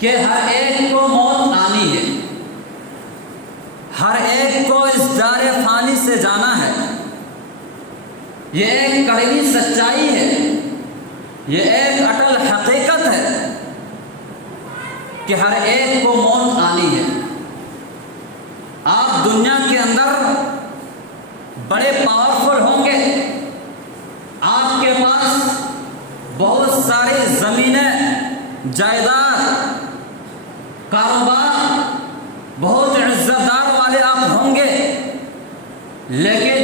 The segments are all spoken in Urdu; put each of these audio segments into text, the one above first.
کہ ہر ایک کو موت آنی ہے، ہر ایک کو اس دار فانی سے جانا ہے۔ یہ ایک کڑوی سچائی ہے، یہ ایک اٹل حقیقت ہے کہ ہر ایک کو موت آنی ہے۔ آپ دنیا کے اندر بڑے پاورفل ہوں گے، آپ کے پاس بہت ساری زمینیں، جائیداد، کاروبار، بہت عزت دار والے آپ ہوں گے، لیکن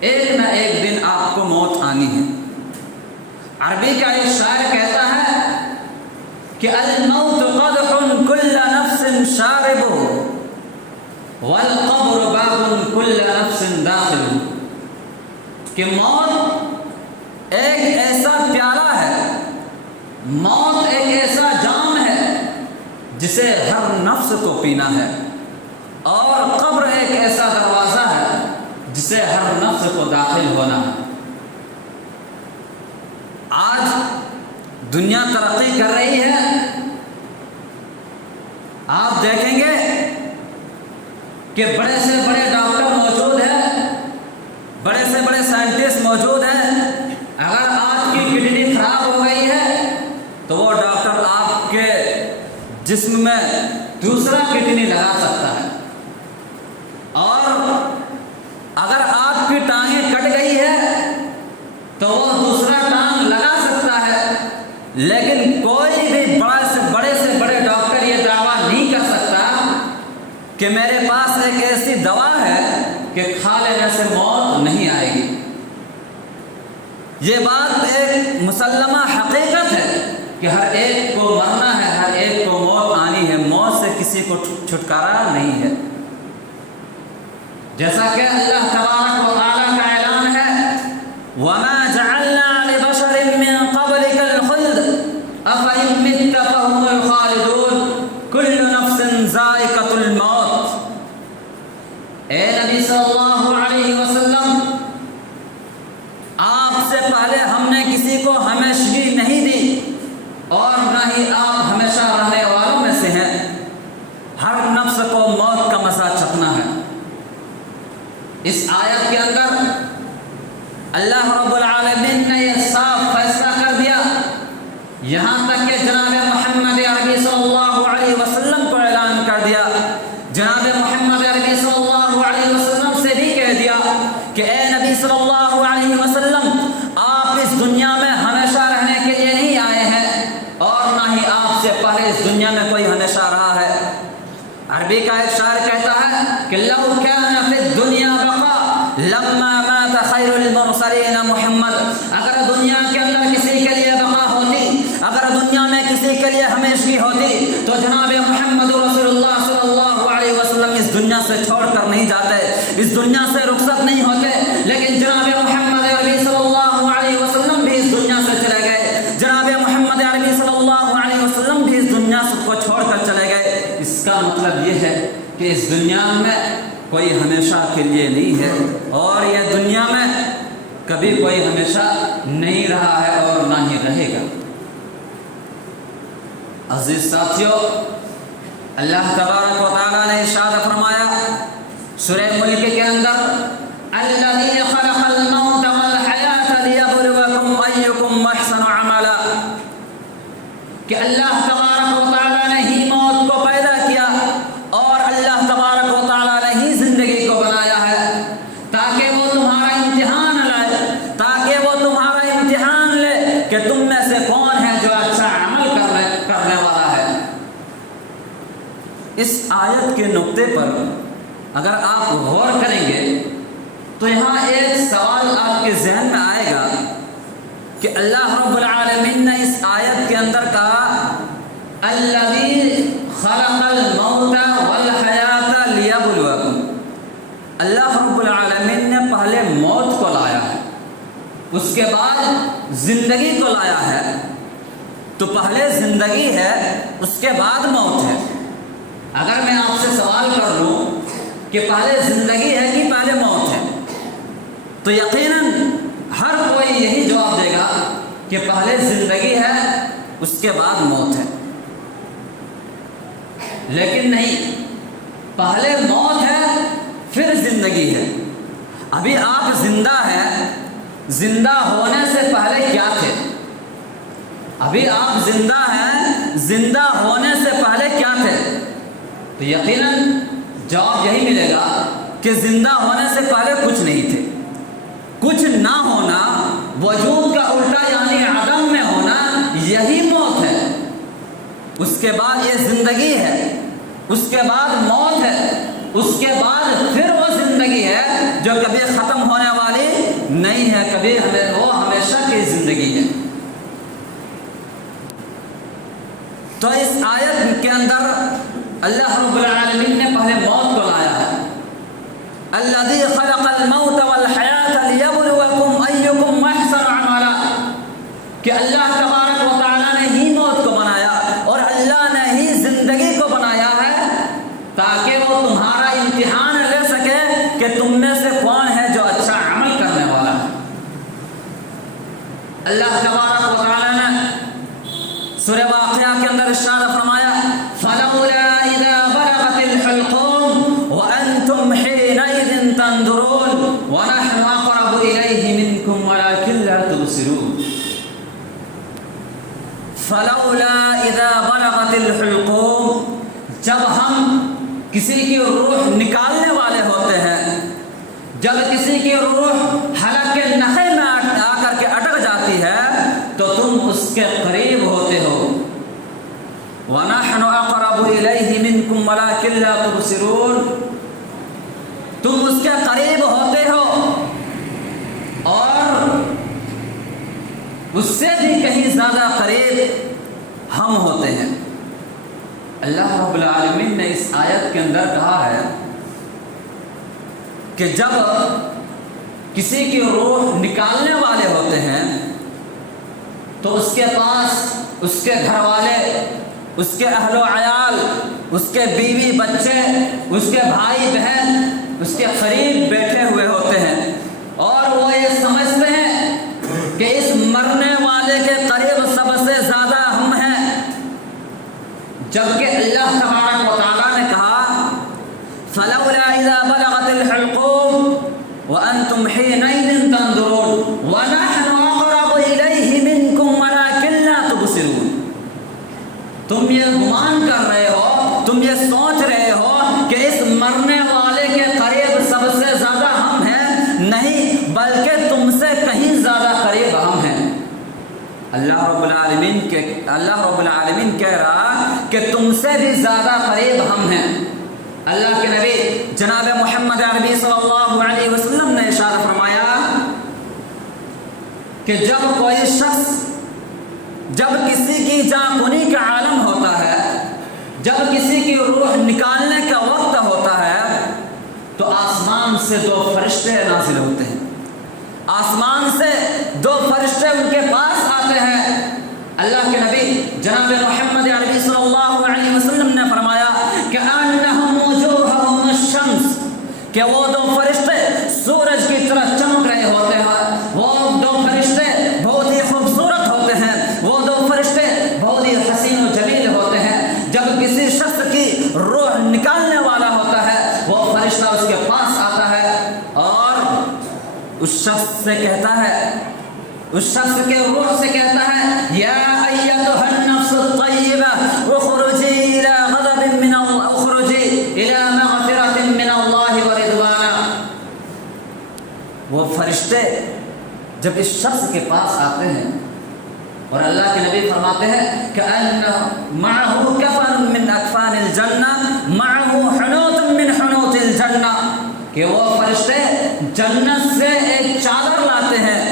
ایک نہ ایک دن آپ کو موت آنی ہے۔ عربی کا ایک شاعر کہتا ہے کہ الموت قدح کل نفس شارب والقبر باب کل نفس داخل، کہ موت ایک ایسا پیالہ ہے، موت ایک ایسا جام ہے جسے ہر نفس کو پینا ہے، اور قبر ایک ایسا دروازہ ہے جسے ہر نفس کو داخل ہونا ہے۔ آج دنیا ترقی کر رہی ہے، آپ دیکھیں گے کہ بڑے سے بڑے ڈاکٹر موجود ہیں، بڑے سے بڑے سائنٹسٹ موجود ہیں۔ اگر آپ کی کڈنی خراب ہو گئی ہے تو وہ ڈاکٹر آپ کے جسم میں دوسرا کڈنی لگا سکتا ہے، اور اگر آپ کی ٹانگیں کٹ گئی ہے تو وہ دوسرا ٹانگ لگا سکتا ہے، لیکن کوئی بھی بڑے سے بڑے ڈاکٹر یہ دعویٰ نہیں کر سکتا کہ میرے پاس ایک ایسی دوا ہے کہ کھا لینے سے موت نہیں آئے گی۔ یہ بات ایک مسلمہ حقیقت ہے کہ ہر ایک کو مرنا ہے، ہر ایک کو موت آنی ہے، موت سے کسی کو چھٹکارا نہیں ہے۔ جیسا کہ اللہ تبارک و تعالیٰ کا اعلان ہے وَمَا جَعَلْنَا لِبَشَرٍ مِّن قَبْلِكَ الْخُلْدَ أَفَإِن مِّتَّ فَهُمُ الْخَالِدُونَ كُلُّ نَفْسٍ ذَائِقَةُ الْمَوْتِ۔ اے نبی صلی اللہ علیہ وسلم، آپ سے پہلے ہم نے کسی کو ہمیشگی نہیں دی، اور نہ ہی آپ ہمیشہ رہنے والوں میں سے ہیں۔ ہر نفس کو موت کا مزہ چکھنا ہے۔ اس آیت کے اندر اللہ رب العالمین نے یہ صاف فیصلہ کر دیا، یہاں تک کہ جناب محمد عربی صلی اللہ علیہ وسلم کو اعلان کر دیا، جناب محمد عربی صلی اللہ علیہ وسلم سے بھی کہہ دیا کہ اے نبی صلی اللہ علیہ وسلم، آپ اس دنیا میں ہمیشہ رہنے کے لیے نہیں آئے ہیں، اور نہ ہی آپ سے پہلے اس دنیا میں کوئی ہمیشہ رہا ہے۔ عربی کا ایک شاعر کہتا ہے کہ لو کان فی الدنیا بقاء لما مات خیر المرسلین محمد، اگر دنیا کے اندر کسی کے لیے بقا ہوتی، اگر دنیا میں کسی کے لیے ہمیشگی ہوتی تو جناب محمد رسول اللہ صلی اللہ علیہ وسلم اس دنیا سے چھوڑ کر نہیں جاتے، اس دنیا سے رخصت نہیں ہوتے، لیکن جناب محمد عربی صلی اللہ علیہ وسلم بھی اس دنیا سے چلے گئے، جناب محمد عربی صلی اللہ علیہ وسلم بھی اس دنیا کو چھوڑ کر چلے گئے۔ اس کا مطلب یہ ہے کہ اس دنیا میں کوئی ہمیشہ کے لیے نہیں ہے، اور یہ دنیا میں کبھی کوئی ہمیشہ نہیں رہا ہے اور نہ ہی رہے گا۔ عزیز ساتھیو، اللہ تبارک و تعالیٰ نے ارشاد فرمایا سورہ ملک کے اندر الذی خلق الموت والحیاۃ لیبلوکم ایکم احسن عملا، کہ اللہ تبارک و تعالیٰ نے ہی موت کو پیدا کیا، اور اللہ تبارک و تعالیٰ نے ہی زندگی کو بنایا ہے تاکہ وہ تمہارا امتحان لائے، تاکہ وہ تمہارا امتحان لے کہ تم میں سے کون ہے جو اچھا عمل کرنے والا ہے۔ اس آیت کے نقطے پر اگر آپ غور کریں گے تو یہاں ایک سوال آپ کے ذہن میں آئے گا کہ اللہ رب العالمین نے اس آیت کے اندر کہا الذی خلق الموت والحیات لیبلوکم، اللہ رب العالمین نے پہلے موت کو لایا ہے، اس کے بعد زندگی کو لایا ہے، تو پہلے زندگی ہے اس کے بعد موت ہے۔ اگر میں آپ سے سوال کر لوں کہ پہلے زندگی ہے کہ پہلے موت ہے، تو یقیناً ہر کوئی یہی جواب دے گا کہ پہلے زندگی ہے اس کے بعد موت ہے۔ لیکن نہیں، پہلے موت ہے پھر زندگی ہے۔ ابھی آپ زندہ ہیں، زندہ ہونے سے پہلے کیا تھے؟ ابھی آپ زندہ ہیں، زندہ ہونے سے پہلے کیا تھے؟ تو یقیناً جواب یہی ملے گا کہ زندہ ہونے سے پہلے کچھ نہیں تھے۔ کچھ نہ ہونا، وجود کا الٹا یعنی عدم میں ہونا، یہی موت ہے۔ اس کے بعد یہ زندگی ہے، اس کے بعد موت ہے، اس کے بعد پھر وہ زندگی ہے جو کبھی ختم ہونے والی نہیں ہے، کبھی وہ ہمیشہ کی زندگی ہے۔ تو اس آیت کے اندر اللہ رب العالمین نے پہلے موت کو لایا ہے۔ الذی خلق الموت والحیات لیبلوکم ایکم احسن عملا، کہ اللہ تبارک و تعالیٰ نے ہی موت کو بنایا اور اللہ نے ہی زندگی کو بنایا ہے تاکہ وہ تمہارا امتحان لے سکے کہ تم میں سے کون ہے جو اچھا عمل کرنے والا ہے۔ اللہ تبارک و تعالیٰ نے سورہ واقعہ کے اندر ارشاد فرمایا فلولا اذا بلغت الحلقوم وانتم حينئذ تنظرون ونحن اقرب اليه منكم ولكن لا تبصرون۔ فلولا اذا بلغت الحلقوم، جب ہم کسی کی روح نکالنے والے ہوتے ہیں، جب کسی کی روح حلق کے نخے میں آ کر کے اٹک جاتی ہے تو تم اس کے قریب ہوتے ہو۔ وَنَحْنُ أَقْرَبُ إِلَيْهِ مِنْكُمْ وَلَكِنْ لَا تُبْصِرُونَ، تم اس کے قریب ہوتے ہو اور اس سے بھی کہیں زیادہ قریب ہم ہوتے ہیں۔ اللہ رب العالمین نے اس آیت کے اندر کہا ہے کہ جب کسی کی روح نکالنے والے ہوتے ہیں تو اس کے پاس اس کے گھر والے، اس کے اہل و عیال، اس کے بیوی بچے، اس کے بھائی بہن اس کے قریب بیٹھے ہوئے ہوتے ہیں اور وہ یہ سمجھتے ہیں کہ اس مرنے والے کے قریب سب سے زیادہ ہم ہیں، جبکہ اللہ تبارک و تعالیٰ نے کہا فلولا اذا بلغت الحلقوم وانتم حينئذ تنظرون ونحن اقرب اليه منكم ولكن لا تبصرون۔ تم یہ گمان کر رہے ہو، تم یہ سوچ رہے ہو کہ اس مرنے والے کے قریب سب سے زیادہ ہم ہیں، نہیں بلکہ تم سے کہیں زیادہ قریب ہم ہیں۔ اللہ رب العالمین کہہ رہا کہ تم سے بھی زیادہ قریب ہم ہیں۔ اللہ کے نبی جناب محمد عربی صلی اللہ علیہ وسلم نے ارشاد فرمایا کہ جب کوئی شخص، جب کسی کی جاں کنی کا عالم ہوتا ہے، جب کسی کی روح نکالنے کا وقت ہوتا ہے تو آسمان سے دو فرشتے نازل ہوتے ہیں، آسمان سے دو فرشتے ان کے پاس آتے ہیں۔ اللہ کے نبی جناب محمد عربی صلی اللہ علیہ وسلم نے فرمایا کہ انہم وجوہہم الشمس، کہ وہ دو فرشتے سورج کی طرح چمک رہے ہوتے ہیں، وہ دو فرشتے بہت ہی خوبصورت ہوتے ہیں، وہ دو فرشتے بہت ہی حسین و جمیل ہوتے ہیں۔ جب کسی شخص کی روح نکالنے والا ہوتا ہے وہ فرشتہ اس کے پاس آتا ہے اور اس شخص سے کہتا ہے، اس شخص کے روح سے کہتا ہے یا ایتھا النفس الطیبہ اخرجی الی غضب من اللہ، اخرجی الی مغفرۃ من اللہ ورضوان۔ وہ فرشتے جب اس شخص کے پاس آتے ہیں اور اللہ کے نبی فرماتے ہیں کہ ان معه کفن من اکفان الجنہ معه حنوط من حنوط الجنہ، کہ وہ فرشتے جنت سے ایک چادر لاتے ہیں۔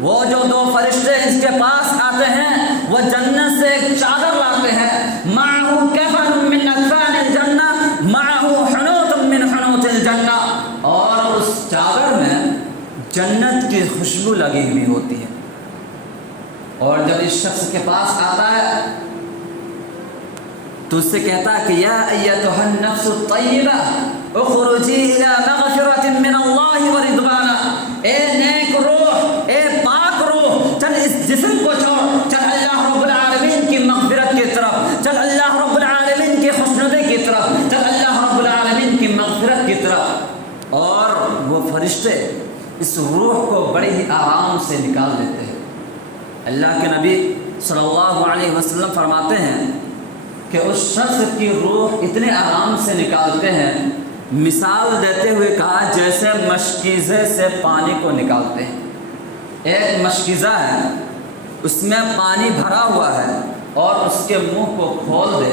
وہ جو دو فرشتے اس کے پاس آتے ہیں وہ جنت سے ایک چادر لاتے ہیں، معه کفن من اکفان الجنہ معه حنوط من حنوط الجنہ، اور اس چادر میں جنت کی خوشبو لگی ہوئی ہوتی ہے۔ اور جب اس شخص کے پاس آتا ہے تو اس سے کہتا ہے کہ یا ایتھا النفس الطیبہ اخرجی الی مغفرۃ من اللہ ورضوان، اے نیک روح، اے پاک روح، چل اس جسم کو چھوڑ، چل اللہ رب العالمین کی مغفرت کی طرف، چل اللہ رب العالمین کی خوشنودی کی بڑے ہی آرام سے نکال لیتے ہیں۔ اللہ کے نبی صلی اللہ علیہ وسلم فرماتے ہیں کہ اس شخص کی روح اتنے آرام سے نکالتے ہیں، مثال دیتے ہوئے کہا جیسے مشکیزے سے پانی کو نکالتے ہیں۔ ایک مشکیزہ ہے، اس میں پانی بھرا ہوا ہے اور اس کے منہ کو کھول دے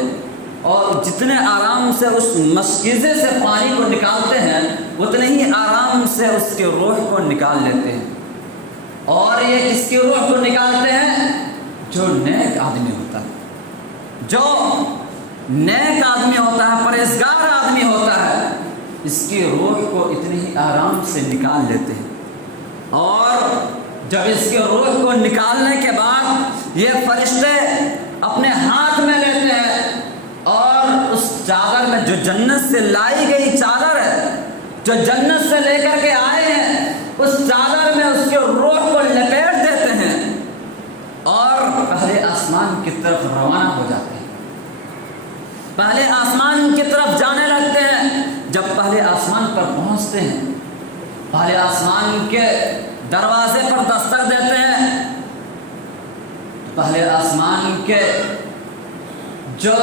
اور جتنے آرام سے اس مشکیزے سے پانی کو نکالتے ہیں اتنے ہی آرام سے اس کی روح کو نکال لیتے ہیں۔ اور یہ کس کی روح کو نکالتے ہیں؟ جو نیک آدمی ہوتا ہے، جو نیک آدمی ہوتا ہے، پرہیزگار آدمی ہوتا ہے، اس کی روح کو اتنی ہی آرام سے نکال لیتے ہیں۔ اور جب اس کی روح کو نکالنے کے بعد یہ فرشتے اپنے ہاتھ میں لیتے ہیں اور اس چادر میں جو جنت سے لائی گئی چادر ہے، جو جنت سے لے کر کے آئے ہیں، اس چادر میں اس کے روح کو لپیٹ دیتے ہیں اور پہلے آسمان کی طرف روانہ ہو جاتے ہیں، پہلے آسمان کی طرف جانے لگتے ہیں۔ جب پہلے آسمان پر پہنچتے ہیں، پہلے آسمان کے دروازے پر دستک دیتے ہیں، پہلے آسمان کے جو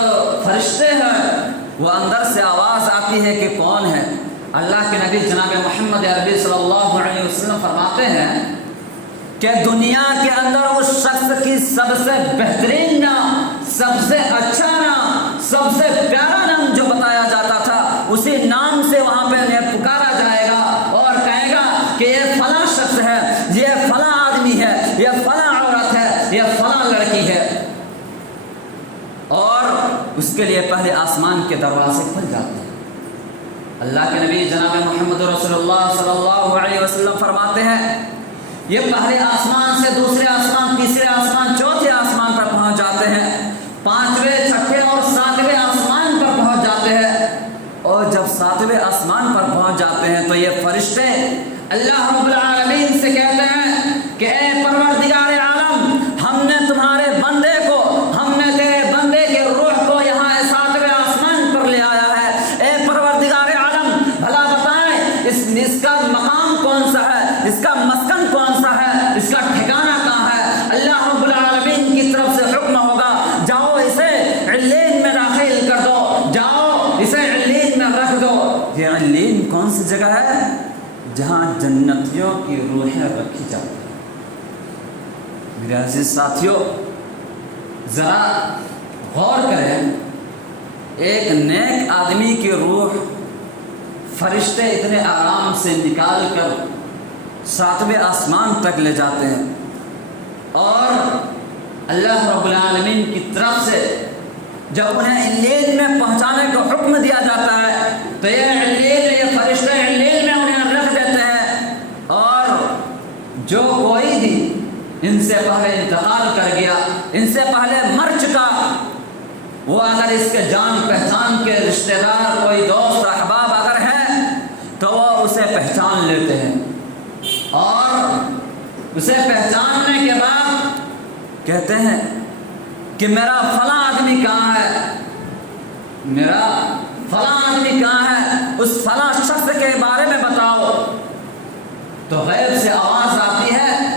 فرشتے ہیں وہ اندر سے آواز آتی ہے کہ کون ہے؟ اللہ کے نبی جناب محمد عربی صلی اللہ علیہ وسلم فرماتے ہیں کہ دنیا کے اندر اس شخص کی سب سے بہترین نام، سب سے اچھا نام، سب سے پیارا نام جو بتایا جاتا تھا، اسی نام سے وہاں پہ انہیں پکارا جائے گا اور کہے گا کہ یہ فلاں شخص ہے، یہ فلاں آدمی ہے، یہ فلاں عورت ہے، یہ فلاں لڑکی ہے، اور اس کے لیے پہلے آسمان کے دروازے کھل جاتے ہیں۔ اللہ کے نبی جناب محمد رسول اللہ صلی اللہ علیہ وسلم فرماتے ہیں یہ پہلے آسمان سے دوسرے آسمان، تیسرے آسمان، چوتھے آسمان پر پہنچ جاتے ہیں، پانچویں، چھٹے اور ساتویں آسمان پر پہنچ جاتے ہیں۔ اور جب ساتویں آسمان پر پہنچ جاتے ہیں تو یہ فرشتے اللہ رب العالمین سے کہتے ہیں کہ اے پروردگار عالم، ہم نے تمہارے بندے کو، ہم نے تیرے بندے کے روح کو یہاں ساتویں آسمان پر لے آیا ہے، اے پروردگار عالم بھلا بتائیں اس کا مقام کون سا ہے، اس کا مسکن کون سا ہے، اس کا ٹھکانہ کہاں ہے؟ اللہ رب العالمین کی طرف سے حکم ہوگا جاؤ اسے علین میں داخل کر دو، جاؤ اسے علین میں رکھ دو۔ یہ علین کون سی جگہ ہے؟ جہاں جنتیوں کی روحیں رکھی جاتی ہیں۔ میرے عزیز ساتھیوں، ذرا غور کریں، ایک نیک آدمی کی روح فرشتے اتنے آرام سے نکال کر ساتویں آسمان تک لے جاتے ہیں، اور اللہ رب العالمین کی طرف سے جب انہیں علین میں پہنچانے کا حکم دیا جاتا ہے تو یہ فرشتے علین میں انہیں رکھ دیتے ہیں، اور جو کوئی بھی ان سے پہلے انتقال کر گیا، ان سے پہلے مر چکا، وہ اگر اس کے جان پہچان کے رشتہ دار، کوئی دوست احباب اگر ہے تو وہ اسے پہچان لیتے ہیں، اور اسے پہچاننے کے بعد کہتے ہیں کہ میرا فلاں آدمی کہاں ہے، میرا فلاں آدمی کہاں ہے، اس فلاں شخص کے بارے میں بتاؤ۔ تو غیب سے آواز آتی ہے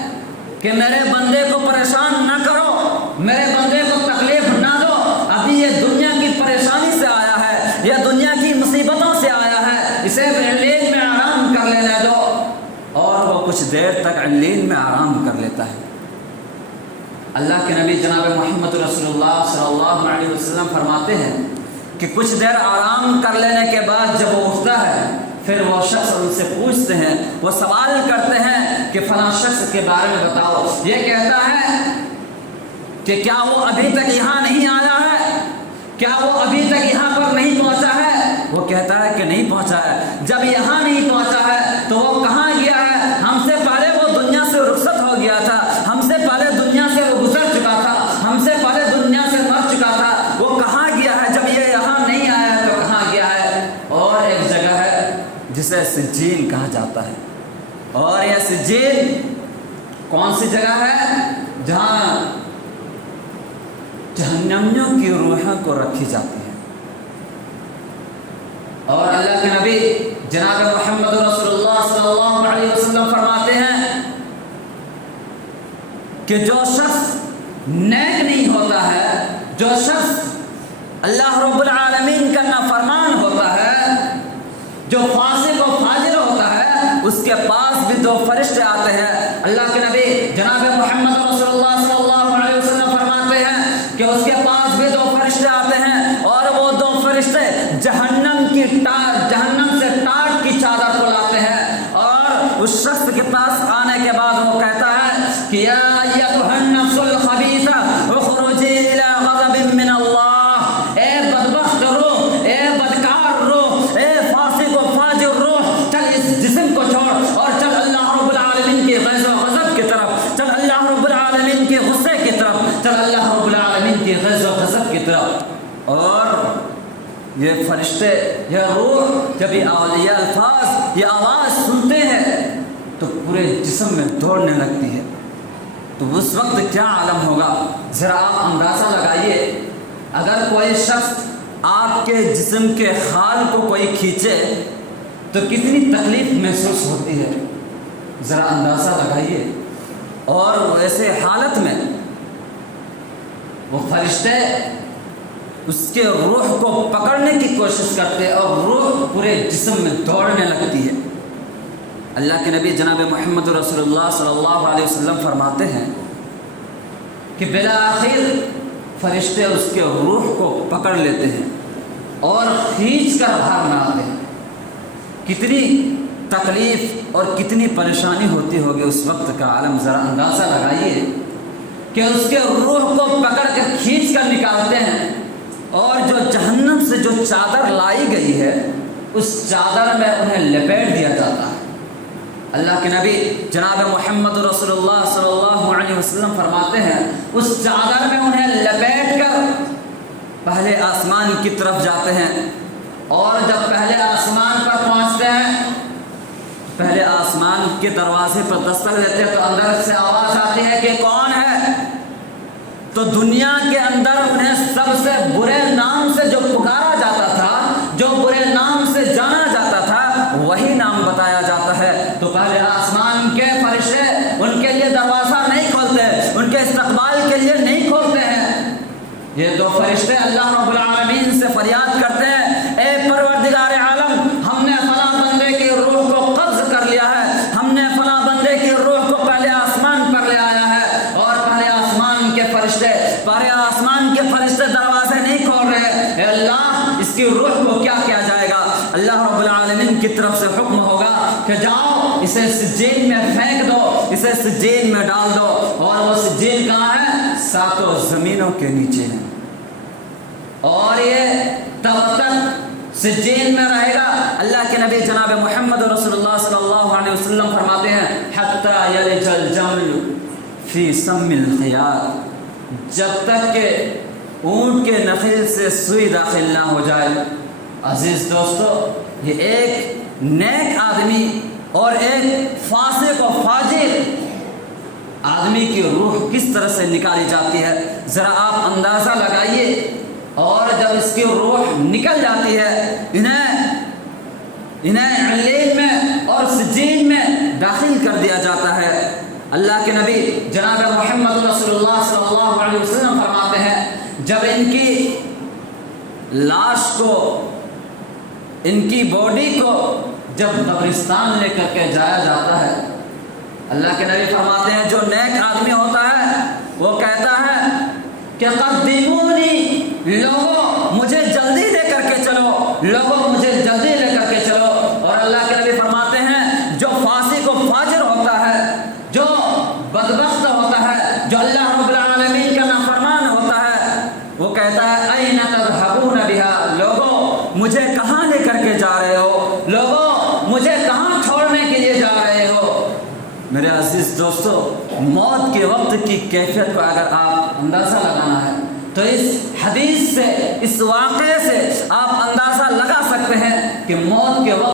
کہ میرے بندے کو پریشان نہ کرو، میرے بندے کو تکلیف نہ دو، ابھی یہ دنیا کی پریشانی سے آیا ہے، یہ دنیا کی مصیبتوں سے آیا ہے، اسے علین میں آرام کر لینے دو۔ اور وہ کچھ دیر تک علین میں آرام کر لیتا ہے۔ اللہ کے نبی جناب محمد رسول اللہ صلی اللہ علیہ وسلم فرماتے ہیں کہ کچھ دیر آرام کر لینے کے بعد جب وہ اٹھتا ہے پھر وہ شخص ان سے پوچھتے ہیں، وہ سوال کرتے ہیں کہ فلاں شخص کے بارے میں بتاؤ۔ یہ کہتا ہے کہ کیا وہ ابھی تک یہاں نہیں آیا ہے، کیا وہ ابھی تک یہاں پر نہیں پہنچا ہے؟ وہ کہتا ہے کہ نہیں پہنچا ہے۔ جب یہاں نہیں پہنچا ہے تو وہ کہاں گیا ہے؟ ہم سے پہلے وہ دنیا سے رخصت ہو گیا تھا، ہم سے پہلے دنیا سے وہ گزر چکا تھا، ہم سے پہلے دنیا سے مر چکا تھا، وہ کہاں گیا ہے؟ جب یہ یہاں نہیں آیا ہے تو کہاں گیا ہے؟ اور ایک جگہ ہے جسے سجین کہا جاتا ہے، اور یہ سجین کون سی جگہ ہے؟ جہاں جہنمیوں کی روحوں کو رکھی جاتی ہے۔ اور اللہ کے نبی جناب محمد رسول اللہ صلی اللہ علیہ وسلم فرماتے ہیں کہ جو شخص نیک نہیں ہوتا ہے، جو شخص اللہ رب العالمین کا نافرمان ہوتا ہے، جو فاسق و فاجر ہوتا ہے، اس کے پاس بھی دو فرشتے آتے ہیں۔ اللہ کے نبی جناب محمد رسول اللہ صلی اللہ علیہ وسلم فرماتے ہیں کہ اس کے پاس بھی دو فرشتے آتے ہیں، اور وہ دو فرشتے جہنم سے ٹاٹ کی چادر کو لاتے ہیں، اور اس شخص کے پاس آنے کے بعد وہ کہتا ہے کہ یا ایھا النفس الخبیثہ اخرجی الی غضب من اللہ، اے بدبخت روح، اے بدکار روح، اے فاسق و فاجر روح، چل اس جسم کو چھوڑ اور چل اللہ رب العالمین کے غضب و غضب کی طرف، چل اللہ رب العالمین کے غصے کی طرف، چل اللہ رب العالمین کے غضب و غضب کی طرف۔ اور یہ فرشتے، یہ روح جب یہ الفاظ، یہ آواز سنتے ہیں تو پورے جسم میں دوڑنے لگتی ہے۔ تو اس وقت کیا عالم ہوگا، ذرا آپ اندازہ لگائیے۔ اگر کوئی شخص آپ کے جسم کے خال کو کوئی کھینچے تو کتنی تکلیف محسوس ہوتی ہے، ذرا اندازہ لگائیے۔ اور ایسے حالت میں وہ فرشتے اس کے روح کو پکڑنے کی کوشش کرتے ہیں اور روح پورے جسم میں دوڑنے لگتی ہے۔ اللہ کے نبی جناب محمد رسول اللہ صلی اللہ علیہ وسلم فرماتے ہیں کہ بالآخر فرشتے اس کے روح کو پکڑ لیتے ہیں اور کھینچ کر باہر نکالتے ہیں۔ کتنی تکلیف اور کتنی پریشانی ہوتی ہوگی اس وقت کا عالم، ذرا اندازہ لگائیے کہ اس کے روح کو پکڑ کر کھینچ کر نکالتے ہیں، اور جو جہنم سے جو چادر لائی گئی ہے اس چادر میں انہیں لپیٹ دیا جاتا ہے۔ اللہ کے نبی جناب محمد رسول اللہ صلی اللہ علیہ وسلم فرماتے ہیں اس چادر میں انہیں لپیٹ کر پہلے آسمان کی طرف جاتے ہیں، اور جب پہلے آسمان پر پہنچتے ہیں، پہلے آسمان کے دروازے پر دستک دیتے ہیں تو اندر سے آواز آتی ہے کہ کون ہے؟ تو دنیا کے اندر انہیں سب سے برے نام سے جو پکارا جاتا تھا، جو برے نام سے جانا جاتا تھا، وہی نام بتایا جاتا ہے۔ تو پہلے آسمان کے فرشتے ان کے لیے دروازہ نہیں کھولتے، ان کے استقبال کے لیے نہیں کھولتے ہیں۔ یہ دو فرشتے اللہ رب العالمین سے فریاد کرتے ہیں، اے پروردگار عالم، ہم نے فلاں بندے کی روح کو قبض کر لیا ہے، ہم نے فلاں بندے کی روح کو پہلے آسمان پر لے آیا ہے، اور پہلے آسمان کے فرشتے دروازے نہیں کھول رہے۔ اے اللہ، اس کی روح کو کیا کیا جائے گا؟ اللہ رب العالمین کی طرف سے حکم ہوگا کہ جاؤ اسے سجین میں پھینک دو، اسے سجین میں ڈال دو، اور وہ سجین کہاں ہے؟ ساتوں زمینوں کے نیچے ہے، اور یہ تب تک سجین میں رہے گا۔ اللہ کے نبی جناب محمد رسول اللہ صلی اللہ علیہ وسلم فرماتے ہیں حتیٰ یلج الجمل فی سم الخیاط، جب تک کہ اونٹ کے نخیل سے سوئی داخل نہ ہو جائے۔ عزیز دوستو، یہ ایک نیک آدمی اور ایک فاسق و فاجر آدمی کی روح کس طرح سے نکالی جاتی ہے، ذرا آپ اندازہ لگائیے۔ اور جب اس کی روح نکل جاتی ہے، انہیں علین میں اور سجین میں داخل کر دیا جاتا ہے۔ اللہ کے نبی جناب محمد رسول اللہ صلی اللہ علیہ وسلم فرماتے ہیں جب ان کی لاش کو، ان کی باڈی کو جب قبرستان لے کر کے جایا جاتا ہے، اللہ کے نبی فرماتے ہیں جو نیک آدمی ہوتا ہے وہ کہتا ہے کہ قدمونی، لوگوں مجھے جلدی لے کر کے چلو، لوگوں مجھے جلدی لے کر کے چلو۔ اور اللہ کے نبی فرماتے ہیں جو فاسق و فاجر ہوتا ہے، جو بدبخت ہوتا ہے، جو اللہ رب العالمین کا نافرمان ہوتا ہے، وہ کہتا ہے این تذهبون بها، لوگوں مجھے کہاں لے کر کے جا رہے ہو، لوگوں مجھے کہاں چھوڑنے کے لیے جا رہے ہو۔ میرے عزیز دوستو، موت کے وقت کی کیفیت کو اگر آپ اندازہ لگانا ہے تو اس حدیث سے، اس واقعے سے آپ اندازہ لگا سکتے ہیں کہ موت کے وقت